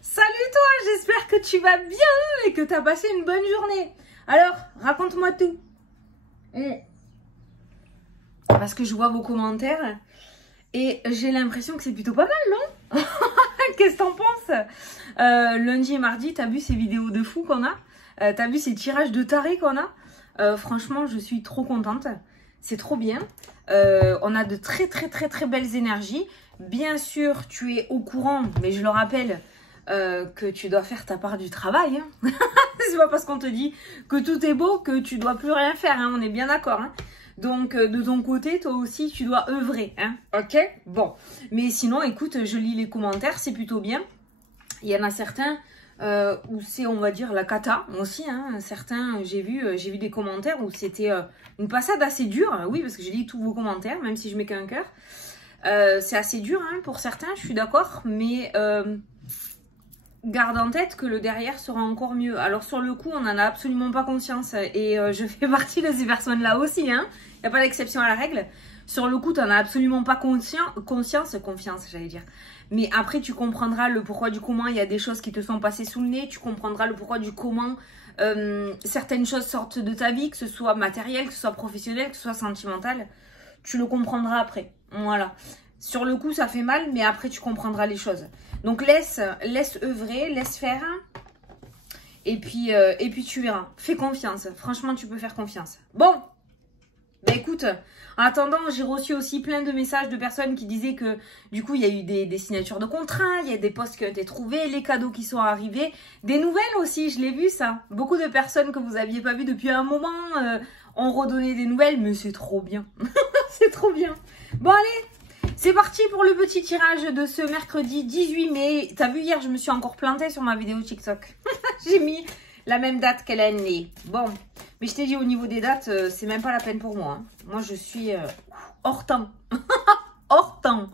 Salut toi, j'espère que tu vas bien et que tu as passé une bonne journée. Alors, raconte-moi tout. Parce que je vois vos commentaires et j'ai l'impression que c'est plutôt pas mal, non? Qu'est-ce que t'en penses? Lundi et mardi, t'as vu ces vidéos de fou qu'on a? T'as vu ces tirages de tarés qu'on a? Franchement, je suis trop contente. C'est trop bien. On a de très belles énergies. Bien sûr, tu es au courant, mais je le rappelle, que tu dois faire ta part du travail. Hein. C'est pas parce qu'on te dit que tout est beau que tu dois plus rien faire. Hein. On est bien d'accord. Hein. Donc, de ton côté, toi aussi, tu dois œuvrer. Hein. Ok? Bon. Mais sinon, écoute, je lis les commentaires, c'est plutôt bien. Il y en a certains où c'est, on va dire, la cata aussi. Hein. Certains, j'ai vu des commentaires où c'était une passade assez dure. Oui, parce que j'ai lu tous vos commentaires, même si je mets qu'un cœur. C'est assez dur hein, pour certains, je suis d'accord. Mais garde en tête que le derrière sera encore mieux. Alors, sur le coup, on n'en a absolument pas conscience. Et je fais partie de ces personnes-là aussi. Hein. Il n'y a pas d'exception à la règle. Sur le coup, tu n'en as absolument pas confiance, j'allais dire. Mais après, tu comprendras le pourquoi du comment. Il y a des choses qui te sont passées sous le nez. Tu comprendras le pourquoi du comment certaines choses sortent de ta vie, que ce soit matériel, que ce soit professionnel, que ce soit sentimental. Tu le comprendras après. Voilà. Sur le coup, ça fait mal, mais après, tu comprendras les choses. Donc, laisse œuvrer, laisse faire. Et puis tu verras. Fais confiance. Franchement, tu peux faire confiance. Bon. Ben écoute, en attendant, j'ai reçu aussi plein de messages de personnes qui disaient que du coup, il y a eu des signatures de contrats, il y a des postes qui ont été trouvés, les cadeaux qui sont arrivés, des nouvelles aussi, je l'ai vu ça. Beaucoup de personnes que vous n'aviez pas vues depuis un moment ont redonné des nouvelles, mais c'est trop bien. C'est trop bien. Bon allez, c'est parti pour le petit tirage de ce mercredi 18 mai. T'as vu, hier, je me suis encore plantée sur ma vidéo TikTok. J'ai mis la même date qu'elle est née. Bon, mais je t'ai dit, au niveau des dates, c'est même pas la peine pour moi. Hein. Moi, je suis hors temps. Hors temps.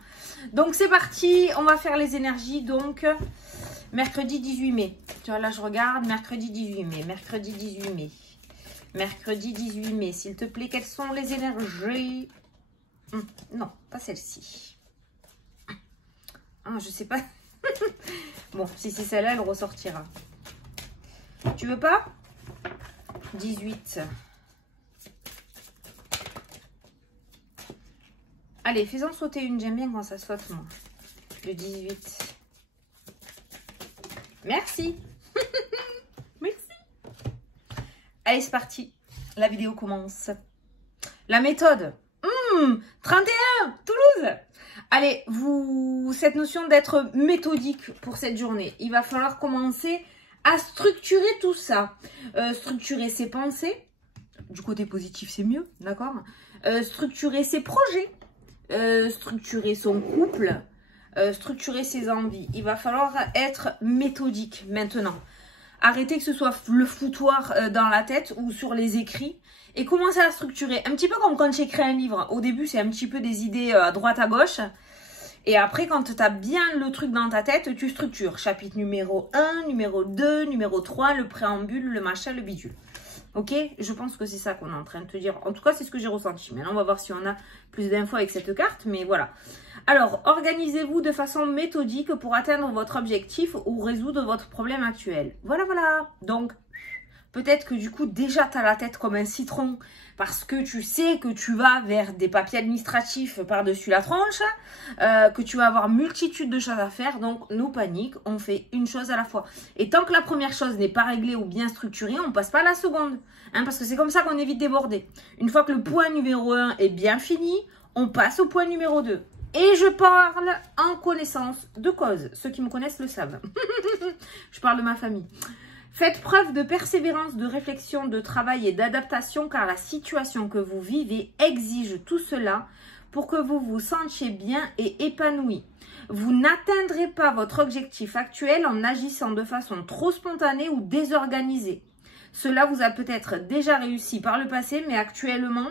Donc, c'est parti. On va faire les énergies. Donc, mercredi 18 mai. Tu vois, là, je regarde. Mercredi 18 mai. Mercredi 18 mai. Mercredi 18 mai. S'il te plaît, quelles sont les énergies? Non, pas celle-ci. Ah, je sais pas. Bon, si c'est celle-là, elle ressortira. Tu veux pas? 18. Allez, fais-en sauter une. J'aime bien quand ça saute, moi. Le 18. Merci. Merci. Allez, c'est parti. La vidéo commence. La méthode. 31, Toulouse. Allez, cette notion d'être méthodique pour cette journée. Il va falloir commencer à structurer tout ça. Structurer ses pensées. Du côté positif, c'est mieux, d'accord? Structurer ses projets. Structurer son couple. Structurer ses envies. Il va falloir être méthodique maintenant. Arrêtez que ce soit le foutoir dans la tête ou sur les écrits. Et commencer à structurer. Un petit peu comme quand j'écris un livre. Au début, c'est un petit peu des idées à droite, à gauche. Et après, quand tu as bien le truc dans ta tête, tu structures. Chapitre numéro 1, numéro 2, numéro 3, le préambule, le machin, le bidule. Ok? Je pense que c'est ça qu'on est en train de te dire. En tout cas, c'est ce que j'ai ressenti. Maintenant, on va voir si on a plus d'infos avec cette carte. Mais voilà. Alors, organisez-vous de façon méthodique pour atteindre votre objectif ou résoudre votre problème actuel. Voilà, voilà. Donc, peut-être que du coup, déjà, tu as la tête comme un citron parce que tu sais que tu vas vers des papiers administratifs par-dessus la tronche, que tu vas avoir multitude de choses à faire. Donc, no panique, on fait une chose à la fois. Et tant que la première chose n'est pas réglée ou bien structurée, on ne passe pas à la seconde. Hein, parce que c'est comme ça qu'on évite déborder. Une fois que le point numéro 1 est bien fini, on passe au point numéro 2. Et je parle en connaissance de cause. Ceux qui me connaissent le savent. Je parle de ma famille. Faites preuve de persévérance, de réflexion, de travail et d'adaptation car la situation que vous vivez exige tout cela pour que vous vous sentiez bien et épanoui. Vous n'atteindrez pas votre objectif actuel en agissant de façon trop spontanée ou désorganisée. Cela vous a peut-être déjà réussi par le passé, mais actuellement,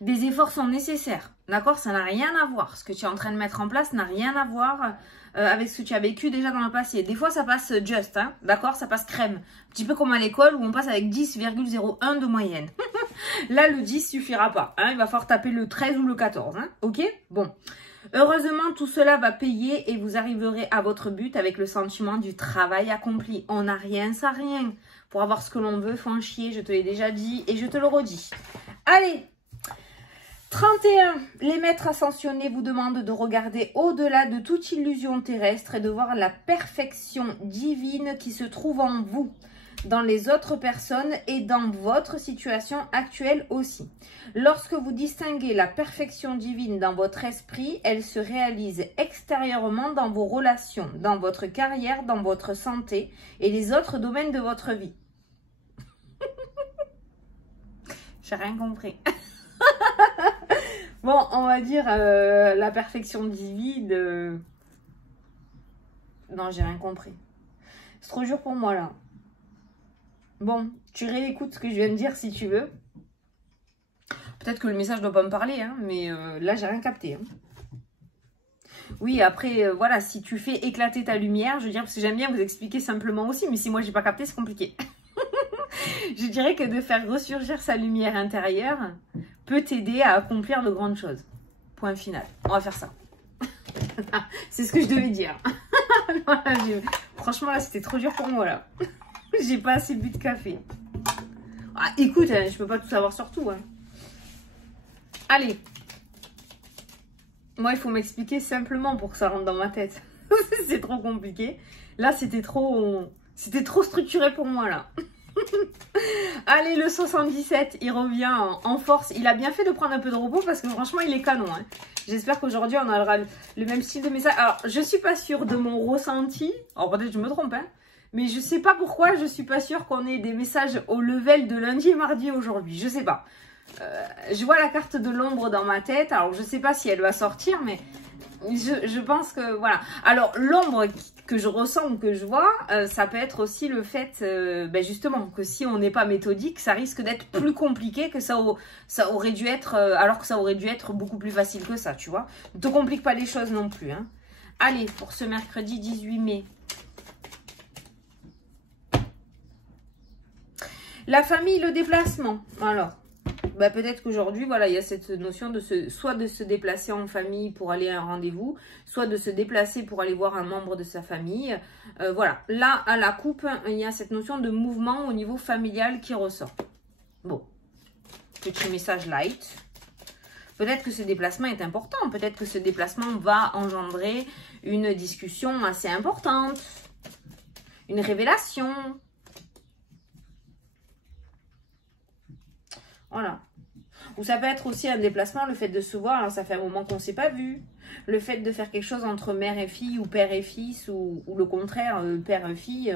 des efforts sont nécessaires. D'accord? Ça n'a rien à voir. Ce que tu es en train de mettre en place n'a rien à voir avec ce que tu as vécu déjà dans le passé. Des fois, ça passe juste, hein, d'accord? Ça passe crème. Un petit peu comme à l'école où on passe avec 10,01 de moyenne. Là, le 10 suffira pas. Hein, il va falloir taper le 13 ou le 14. Hein, ok? Bon. Heureusement, tout cela va payer et vous arriverez à votre but avec le sentiment du travail accompli. On n'a rien sans rien. Pour avoir ce que l'on veut, faut en chier, je te l'ai déjà dit et je te le redis. Allez, 31. Les maîtres ascensionnés vous demandent de regarder au-delà de toute illusion terrestre et de voir la perfection divine qui se trouve en vous, dans les autres personnes et dans votre situation actuelle aussi. Lorsque vous distinguez la perfection divine dans votre esprit, elle se réalise extérieurement dans vos relations, dans votre carrière, dans votre santé et les autres domaines de votre vie. J'ai rien compris. Bon, on va dire la perfection divine. Non, j'ai rien compris. C'est trop dur pour moi là. Bon, tu réécoutes ce que je viens de dire si tu veux. Peut-être que le message ne doit pas me parler, hein, mais là, j'ai rien capté. Hein. Oui, après, voilà, si tu fais éclater ta lumière, je veux dire, parce que j'aime bien vous expliquer simplement aussi, mais si moi, j'ai pas capté, c'est compliqué. Je dirais que de faire ressurgir sa lumière intérieure peut t'aider à accomplir de grandes choses. Point final. On va faire ça. C'est ce que je devais dire. Voilà, franchement, là, c'était trop dur pour moi, là. J'ai pas assez bu de café. Ah, écoute, hein, je peux pas tout savoir sur tout. Hein. Allez. Moi, il faut m'expliquer simplement pour que ça rentre dans ma tête. C'est trop compliqué. Là, c'était trop structuré pour moi, là. Allez, le 77, il revient en force. Il a bien fait de prendre un peu de repos parce que franchement, il est canon. Hein. J'espère qu'aujourd'hui, on aura le même style de message. Alors, je suis pas sûre de mon ressenti. Alors, peut-être que je me trompe, hein. Mais je sais pas pourquoi, je suis pas sûre qu'on ait des messages au level de lundi et mardi aujourd'hui. Je sais pas. Je vois la carte de l'ombre dans ma tête. Alors, je sais pas si elle va sortir, mais je pense que voilà. Alors, l'ombre que je ressens ou que je vois, ça peut être aussi le fait, justement, que si on n'est pas méthodique, ça risque d'être plus compliqué que ça aurait dû être, alors que ça aurait dû être beaucoup plus facile que ça, tu vois. Ne te complique pas les choses non plus. Hein. Allez, pour ce mercredi 18 mai. La famille, le déplacement. Alors, peut-être qu'aujourd'hui, voilà, il y a cette notion de soit de se déplacer en famille pour aller à un rendez-vous, soit de se déplacer pour aller voir un membre de sa famille. Voilà, là, à la coupe, il y a cette notion de mouvement au niveau familial qui ressort. Bon, petit message light. Peut-être que ce déplacement est important. Peut-être que ce déplacement va engendrer une discussion assez importante, une révélation. Voilà. Ou ça peut être aussi un déplacement, le fait de se voir, alors ça fait un moment qu'on ne s'est pas vu. Le fait de faire quelque chose entre mère et fille, ou père et fils, ou le contraire, père et fille,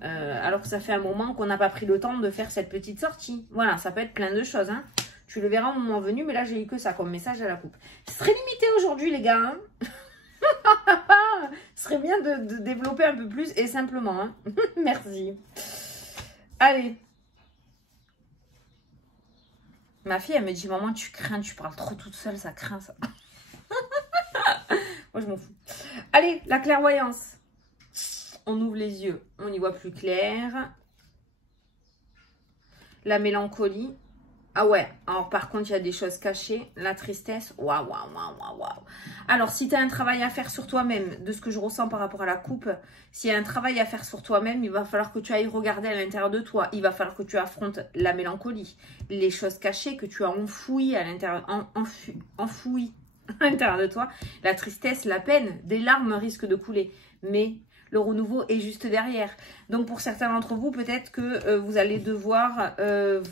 alors que ça fait un moment qu'on n'a pas pris le temps de faire cette petite sortie. Voilà, ça peut être plein de choses. Hein. Tu le verras au moment venu, mais là j'ai eu que ça comme message à la coupe. C'est très limité aujourd'hui les gars. Hein. Ce serait bien de développer un peu plus et simplement. Hein. Merci. Allez. Ma fille, elle me dit, maman, tu crains, tu parles trop toute seule, ça craint ça. Moi, je m'en fous. Allez, la clairvoyance. On ouvre les yeux, on y voit plus clair. La mélancolie. Ah ouais, alors par contre, il y a des choses cachées. La tristesse, waouh, waouh, waouh, waouh. Alors, si tu as un travail à faire sur toi-même, de ce que je ressens par rapport à la coupe, s'il y a un travail à faire sur toi-même, il va falloir que tu ailles regarder à l'intérieur de toi. Il va falloir que tu affrontes la mélancolie, les choses cachées que tu as enfouies à l'intérieur, enfouies à l'intérieur de toi. La tristesse, la peine, des larmes risquent de couler. Mais le renouveau est juste derrière. Donc, pour certains d'entre vous, peut-être que vous allez devoir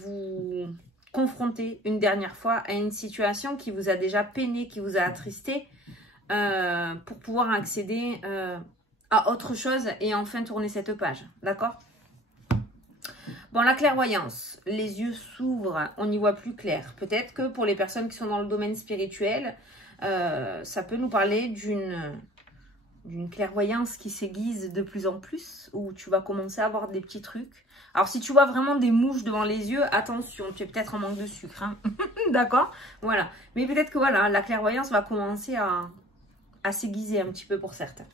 vous confronter une dernière fois à une situation qui vous a déjà peiné, qui vous a attristé, pour pouvoir accéder à autre chose et enfin tourner cette page. D'accord? Bon, la clairvoyance, les yeux s'ouvrent, on y voit plus clair. Peut-être que pour les personnes qui sont dans le domaine spirituel, ça peut nous parler d'une clairvoyance qui s'aiguise de plus en plus, où tu vas commencer à voir des petits trucs. Alors, si tu vois vraiment des mouches devant les yeux, attention, tu es peut-être en manque de sucre. Hein. D'accord? Voilà. Mais peut-être que voilà, la clairvoyance va commencer à s'aiguiser un petit peu pour certains.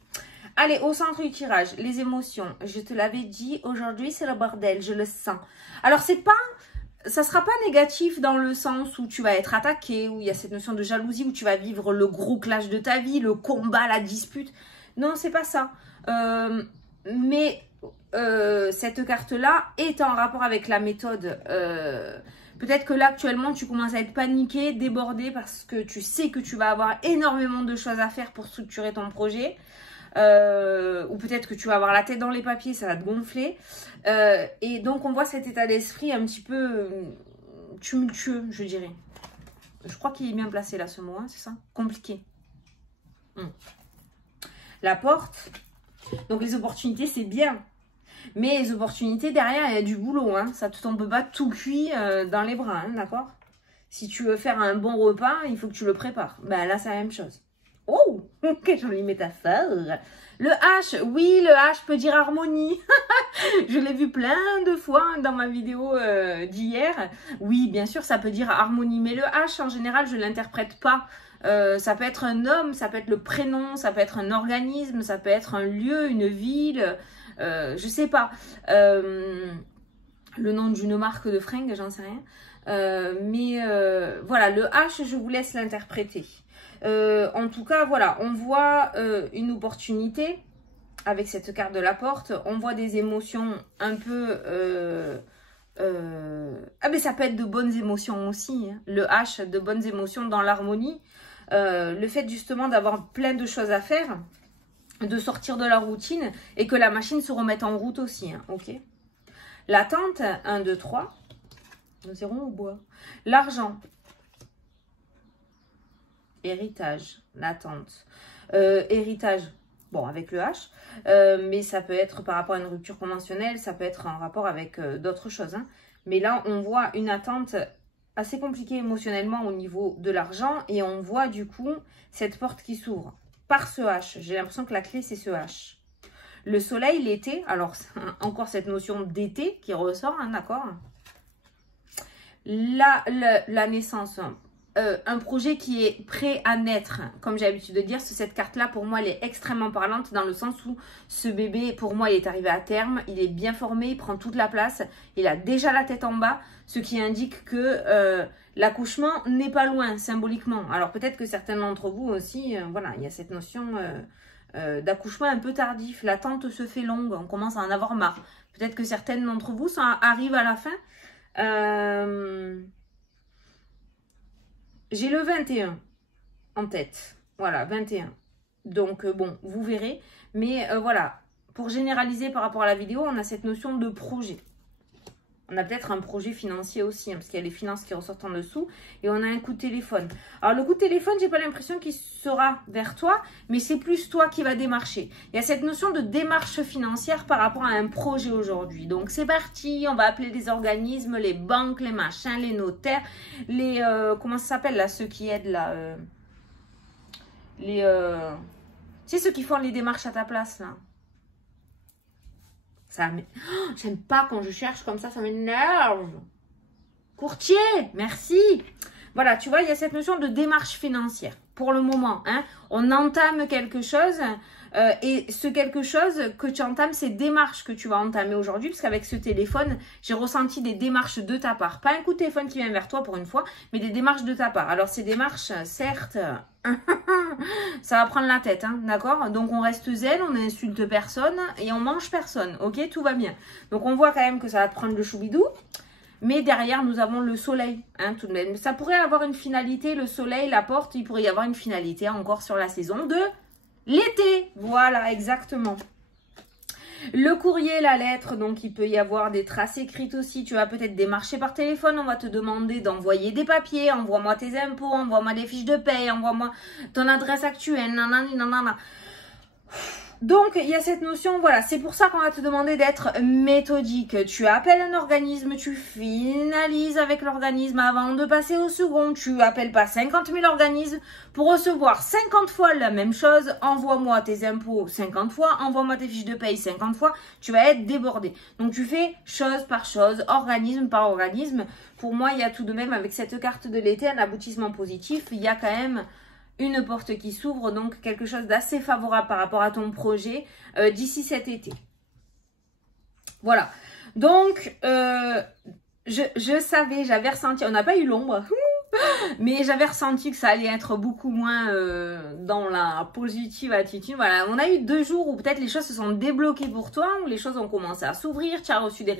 Allez, au centre du tirage, les émotions. Je te l'avais dit, aujourd'hui, c'est le bordel, je le sens. Alors, c'est pas ça sera pas négatif dans le sens où tu vas être attaqué, où il y a cette notion de jalousie, où tu vas vivre le gros clash de ta vie, le combat, la dispute. Non, c'est pas ça. Mais cette carte-là est en rapport avec la méthode. Peut-être que là, actuellement, tu commences à être paniqué, débordé, parce que tu sais que tu vas avoir énormément de choses à faire pour structurer ton projet. Ou peut-être que tu vas avoir la tête dans les papiers, ça va te gonfler. Et donc, on voit cet état d'esprit un petit peu tumultueux, je dirais. Je crois qu'il est bien placé là, ce mot, hein, c'est ça? Compliqué. La porte. Donc, les opportunités, c'est bien. Mais les opportunités, derrière, il y a du boulot. Hein. Ça ne tombe pas tout cuit dans les bras, hein, d'accord? Si tu veux faire un bon repas, il faut que tu le prépares. Ben là, c'est la même chose. Oh, quelle jolie métaphore. Le H, oui, le H peut dire harmonie. Je l'ai vu plein de fois dans ma vidéo d'hier. Oui, bien sûr, ça peut dire harmonie. Mais le H, en général, je ne l'interprète pas. Ça peut être un homme, ça peut être le prénom, ça peut être un organisme, ça peut être un lieu, une ville, je sais pas. Le nom d'une marque de fringues, j'en sais rien. Mais voilà, le H, je vous laisse l'interpréter. En tout cas, voilà, on voit une opportunité avec cette carte de la porte. On voit des émotions un peu... Ah, mais ça peut être de bonnes émotions aussi. Hein. Le H, de bonnes émotions dans l'harmonie. Le fait justement d'avoir plein de choses à faire, de sortir de la routine et que la machine se remette en route aussi. Hein, ok. L'attente, 1, 2, 3. Nous irons au bois. L'argent. Héritage, l'attente. Héritage, bon, avec le H, mais ça peut être par rapport à une rupture conventionnelle, ça peut être en rapport avec d'autres choses. Hein. Mais là, on voit une attente assez compliquée émotionnellement au niveau de l'argent et on voit du coup cette porte qui s'ouvre par ce H. J'ai l'impression que la clé, c'est ce H. Le soleil, l'été, alors encore cette notion d'été qui ressort, hein, d'accord? La naissance, un projet qui est prêt à naître, comme j'ai l'habitude de dire, cette carte-là, pour moi, elle est extrêmement parlante dans le sens où ce bébé, pour moi, il est arrivé à terme, il est bien formé, il prend toute la place, il a déjà la tête en bas, ce qui indique que l'accouchement n'est pas loin, symboliquement. Alors, peut-être que certains d'entre vous aussi, voilà, il y a cette notion d'accouchement un peu tardif, l'attente se fait longue, on commence à en avoir marre. Peut-être que certaines d'entre vous arrivent à la fin. J'ai le 21 en tête. Voilà, 21. Donc, bon, vous verrez. Mais voilà, pour généraliser par rapport à la vidéo, on a cette notion de projet. On a peut-être un projet financier aussi, hein, parce qu'il y a les finances qui ressortent en dessous. Et on a un coup de téléphone. Alors, le coup de téléphone, j'ai pas l'impression qu'il sera vers toi, mais c'est plus toi qui va démarcher. Il y a cette notion de démarche financière par rapport à un projet aujourd'hui. Donc, c'est parti. On va appeler les organismes, les banques, les machins, les notaires, les... comment ça s'appelle, là, ceux qui aident, là c'est ceux qui font les démarches à ta place, là. Oh, j'aime pas quand je cherche comme ça m'énerve. Courtier, merci. Voilà, tu vois, il y a cette notion de démarche financière. Pour le moment, hein, on entame quelque chose et ce quelque chose que tu entames, c'est démarches que tu vas entamer aujourd'hui, parce qu'avec ce téléphone, j'ai ressenti des démarches de ta part. Pas un coup de téléphone qui vient vers toi pour une fois, mais des démarches de ta part. Alors, ces démarches, certes, ça va prendre la tête, hein, d'accord? Donc, on reste zen, on n'insulte personne et on mange personne, ok? Tout va bien. Donc, on voit quand même que ça va te prendre le choubidou. Mais derrière, nous avons le soleil, hein, tout de même. Ça pourrait avoir une finalité, le soleil, la porte, il pourrait y avoir une finalité encore sur la saison de l'été. Voilà, exactement. Le courrier, la lettre, donc il peut y avoir des traces écrites aussi. Tu vas peut-être démarcher par téléphone, on va te demander d'envoyer des papiers. Envoie-moi tes impôts, envoie-moi des fiches de paye, envoie-moi ton adresse actuelle, nanana, nanana. Donc, il y a cette notion, voilà, c'est pour ça qu'on va te demander d'être méthodique. Tu appelles un organisme, tu finalises avec l'organisme avant de passer au second. Tu appelles pas 50 000 organismes pour recevoir 50 fois la même chose. Envoie-moi tes impôts 50 fois, envoie-moi tes fiches de paye 50 fois. Tu vas être débordé. Donc, tu fais chose par chose, organisme par organisme. Pour moi, il y a tout de même, avec cette carte de l'été, un aboutissement positif. Il y a quand même une porte qui s'ouvre, donc quelque chose d'assez favorable par rapport à ton projet d'ici cet été. Voilà. Donc, je savais, j'avais ressenti, on n'a pas eu l'ombre, mais j'avais ressenti que ça allait être beaucoup moins dans la positive attitude. Voilà, on a eu 2 jours où peut-être les choses se sont débloquées pour toi, où les choses ont commencé à s'ouvrir, tu as reçu des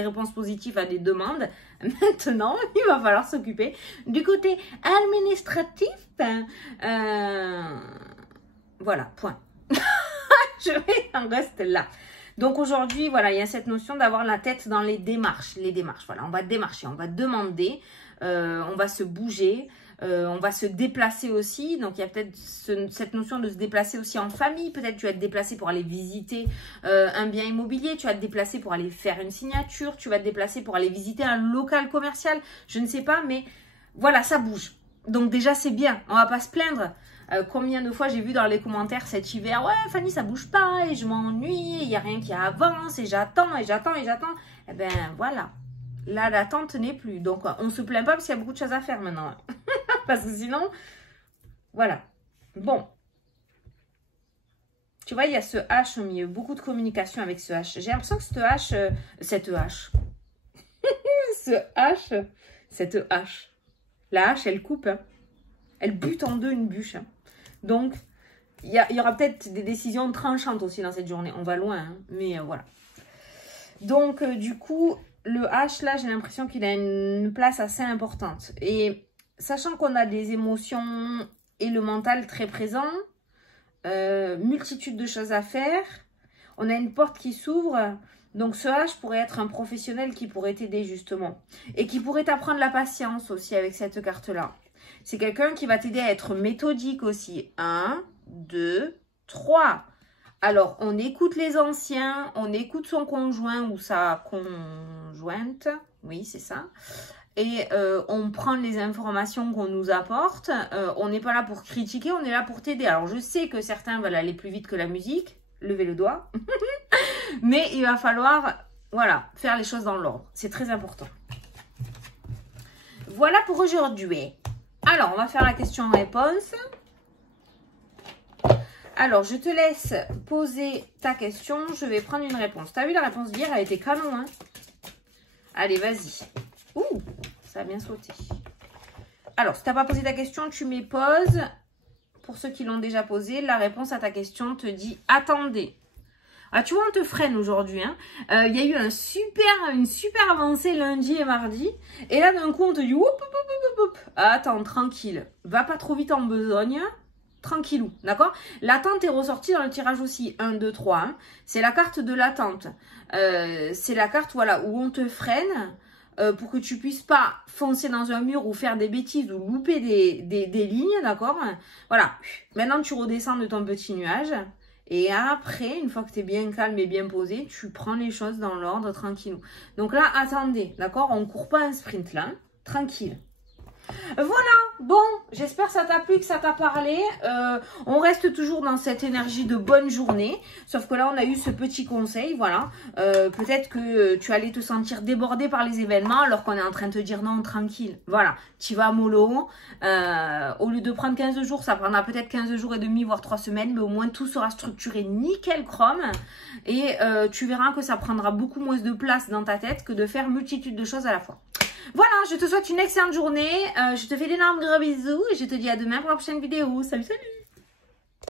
réponses positives à des demandes. Maintenant, il va falloir s'occuper du côté administratif. Voilà, point. Je vais en rester là. Donc aujourd'hui, voilà, il y a cette notion d'avoir la tête dans les démarches. Les démarches, voilà, on va démarcher, on va demander, on va se bouger, on va se déplacer aussi. Donc il y a peut-être cette notion de se déplacer aussi en famille. Peut-être tu vas te déplacer pour aller visiter un bien immobilier, tu vas te déplacer pour aller faire une signature, tu vas te déplacer pour aller visiter un local commercial. Je ne sais pas, mais voilà, ça bouge. Donc déjà, c'est bien, on va pas se plaindre. Combien de fois j'ai vu dans les commentaires cet hiver, ouais Fanny ça bouge pas et je m'ennuie, il n'y a rien qui avance et j'attends et j'attends et j'attends. Eh ben voilà, là l'attente n'est plus. Donc on se plaint pas parce qu'il y a beaucoup de choses à faire maintenant. Parce que sinon, voilà. Bon. Tu vois, il y a ce H au milieu, beaucoup de communication avec ce H. J'ai l'impression que cette H, la H elle coupe, hein. Elle bute en deux une bûche. Hein. Donc, il y aura peut-être des décisions tranchantes aussi dans cette journée. On va loin, hein, mais voilà. Donc, du coup, le H, là, j'ai l'impression qu'il a une place assez importante. Et sachant qu'on a des émotions et le mental très présent, multitude de choses à faire, on a une porte qui s'ouvre. Donc, ce H pourrait être un professionnel qui pourrait t'aider, justement. Et qui pourrait t'apprendre la patience aussi avec cette carte-là. C'est quelqu'un qui va t'aider à être méthodique aussi. 1, 2, 3. Alors, on écoute les anciens, on écoute son conjoint ou sa conjointe. Oui, c'est ça. Et on prend les informations qu'on nous apporte. On n'est pas là pour critiquer, on est là pour t'aider. Alors, je sais que certains veulent aller plus vite que la musique. Levez le doigt. Mais il va falloir, voilà, faire les choses dans l'ordre. C'est très important. Voilà pour aujourd'hui. Alors, on va faire la question-réponse. Alors, je te laisse poser ta question. Je vais prendre une réponse. Tu as vu la réponse d'hier? Elle était canon, hein? Allez, vas-y. Ouh, ça a bien sauté. Alors, si tu n'as pas posé ta question, tu mets pause. Pour ceux qui l'ont déjà posée, la réponse à ta question te dit « Attendez ». Ah, tu vois, on te freine aujourd'hui. Hein. Y a eu une super avancée lundi et mardi. Et là, d'un coup, on te dit « Attends, tranquille. Va pas trop vite en besogne. Tranquillou. » D'accord? L'attente est ressortie dans le tirage aussi. 1, 2, 3. Hein. C'est la carte de l'attente. C'est la carte voilà, où on te freine pour que tu puisses pas foncer dans un mur ou faire des bêtises ou louper des lignes. D'accord? Voilà. Maintenant, tu redescends de ton petit nuage. Et après, une fois que tu es bien calme et bien posé, tu prends les choses dans l'ordre, tranquillou. Donc là, attendez, d'accord? On ne court pas un sprint là, hein, tranquille. Voilà, bon, j'espère que ça t'a plu, que ça t'a parlé. On reste toujours dans cette énergie de bonne journée. Sauf que là, on a eu ce petit conseil, voilà. Peut-être que tu allais te sentir débordé par les événements alors qu'on est en train de te dire non, tranquille. Voilà, tu vas mollo. Au lieu de prendre 15 jours, ça prendra peut-être 15 jours et demi, voire 3 semaines. Mais au moins, tout sera structuré nickel chrome. Et tu verras que ça prendra beaucoup moins de place dans ta tête que de faire multitude de choses à la fois. Voilà, je te souhaite une excellente journée. Je te fais d'énormes gros bisous et je te dis à demain pour la prochaine vidéo. Salut, salut!